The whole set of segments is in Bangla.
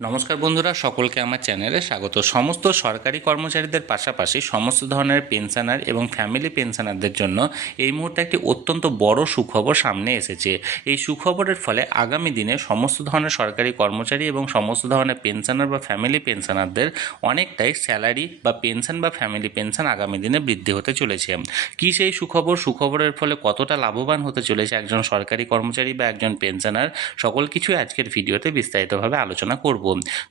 নমস্কার বন্ধুরা, সকলকে আমার চ্যানেলে স্বাগত। সমস্ত সরকারি কর্মচারীদের পাশাপাশি সমস্ত ধরনের পেনশনার এবং ফ্যামিলি পেনশনারদের জন্য এই মুহূর্তে একটি অত্যন্ত বড় সুখবর সামনে এসেছে। এই সুখবরের ফলে আগামী দিনে সমস্ত ধরনের সরকারি কর্মচারী এবং সমস্ত ধরনের পেনশনার বা ফ্যামিলি পেনশনারদের অনেকটাই স্যালারি বা পেনশন বা ফ্যামিলি পেনশন আগামী দিনে বৃদ্ধি হতে চলেছে। কি সেই সুখবর, সুখবরের ফলে কতটা লাভবান হতে চলেছে একজন সরকারি কর্মচারী বা একজন পেনশনার, সকল কিছুই আজকের ভিডিওতে বিস্তারিতভাবে আলোচনা করব।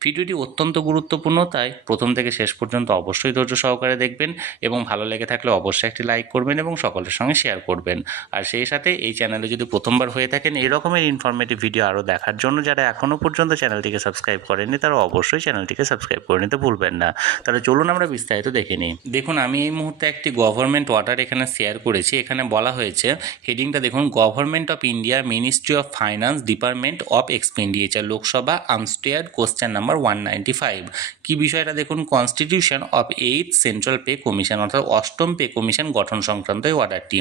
ভিডিওটি অত্যন্ত গুরুত্বপূর্ণ, তাই প্রথম থেকে শেষ পর্যন্ত অবশ্যই ধৈর্য সহকারে দেখবেন এবং ভালো লেগে থাকলে অবশ্যই একটি লাইক করবেন এবং সকলের সঙ্গে শেয়ার করবেন। আর সেই সাথে এই চ্যানেলে যদি প্রথমবার হয়ে থাকেন এই রকমের ইনফরমেটিভ ভিডিও আরও দেখার জন্য যারা এখনও পর্যন্ত চ্যানেলটিকে সাবস্ক্রাইব করেননি তারা অবশ্যই চ্যানেলটিকে সাবস্ক্রাইব করে নিতে ভুলবেন না। তাহলে চলুন আমরা বিস্তারিত দেখে নিই। দেখুন, আমি এই মুহূর্তে একটি গভর্নমেন্ট অর্ডার এখানে শেয়ার করেছি। এখানে বলা হয়েছে, হেডিংটা দেখুন, government of India, ministry of finance, department of expenditure, Lok Sabha, unstarred, question number 195। কি বিষয়টা দেখুন, constitution of 8th central pay commission অর্থাৎ অষ্টম পে কমিশন গঠন সংক্রান্ত এই অর্ডারটি।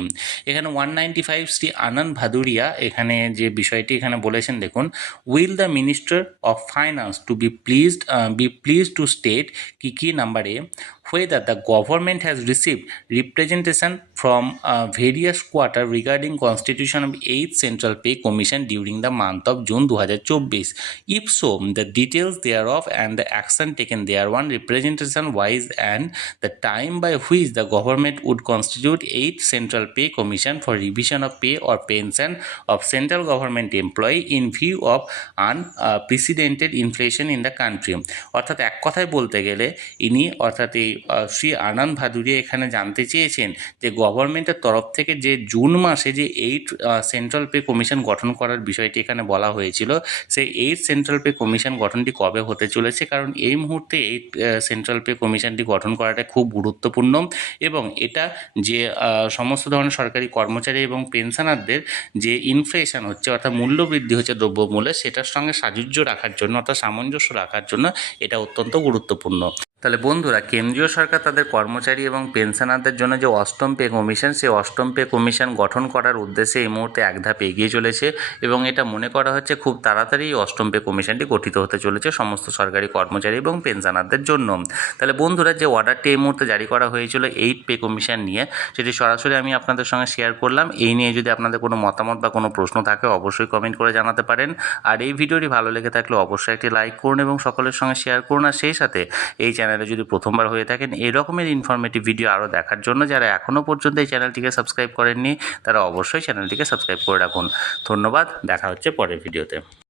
এখানে 195 শ্রী আনন্দ ভাদুরিয়া এখানে যে বিষয়টি এখানে বলেছেন দেখুন, will the minister of finance to be pleased to state কি নাম্বার এ whether the government has received representation from various quarter regarding constitution of 8th Central Pay Commission during the month of June 2024. If so, the details thereof and the action taken thereon, representation wise, and the time by which the government would constitute 8th Central Pay Commission for revision of pay or pension of central government employee in view of unprecedented inflation in the country. অর্থাৎ এক কথায় বলতে গেলে ইনি অর্থাৎ এই শ্রী আনন্দ ভাদুরিয়া এখানে জানতে চেয়েছেন যে গভর্নমেন্টের তরফ থেকে যে জুন মাসে যে 8th সেন্ট্রাল পে কমিশন গঠন করার বিষয়টি এখানে বলা হয়েছিল, সেই 8th সেন্ট্রাল পে কমিশন গঠনটি কবে হতে চলেছে। কারণ এই মুহূর্তে 8th সেন্ট্রাল পে কমিশনটি গঠন করাটা খুব গুরুত্বপূর্ণ এবং এটা যে সমস্ত ধরনের সরকারি কর্মচারী এবং পেনশনারদের যে ইনফ্লেশন হচ্ছে অর্থাৎ মূল্যবৃদ্ধি হচ্ছে দ্রব্যমূল্যে, সেটার সঙ্গে সাযুজ্য রাখার জন্য অর্থাৎ সামঞ্জস্য রাখার জন্য এটা অত্যন্ত গুরুত্বপূর্ণ। তাহলে বন্ধুরা, কেন্দ্রীয় সরকার তাদের কর্মচারী এবং পেনশনারদের জন্য যে অষ্টম পে কমিশন, সেই অষ্টম পে কমিশন গঠন করার উদ্দেশ্যে এই মুহূর্তে এক ধাপ এগিয়ে চলেছে এবং এটা মনে করা হচ্ছে খুব তাড়াতাড়ি এই অষ্টম পে কমিশনটি গঠিত হতে চলেছে সমস্ত সরকারি কর্মচারী এবং পেনশনারদের জন্য। তাহলে বন্ধুরা, যে অর্ডারটি এই মুহূর্তে জারি করা হয়েছিল 8th পে কমিশন নিয়ে, সেটি সরাসরি আমি আপনাদের সঙ্গে শেয়ার করলাম। এই নিয়ে যদি আপনাদের কোনো মতামত বা কোনো প্রশ্ন থাকে অবশ্যই কমেন্ট করে জানাতে পারেন। আর এই ভিডিওটি ভালো লেগে থাকলে অবশ্যই একটি লাইক করুন এবং সকলের সঙ্গে শেয়ার করুন। আর সেই সাথে এই চ্যানেলে যদি প্রথমবার হয়ে থাকেন এই রকমের ইনফরমেটিভ ভিডিও আরও দেখার জন্য যারা এখনও পর্যন্ত এই চ্যানেলটিকে সাবস্ক্রাইব করেননি তারা অবশ্যই চ্যানেলটিকে সাবস্ক্রাইব করে রাখুন। ধন্যবাদ, দেখা হচ্ছে পরের ভিডিওতে।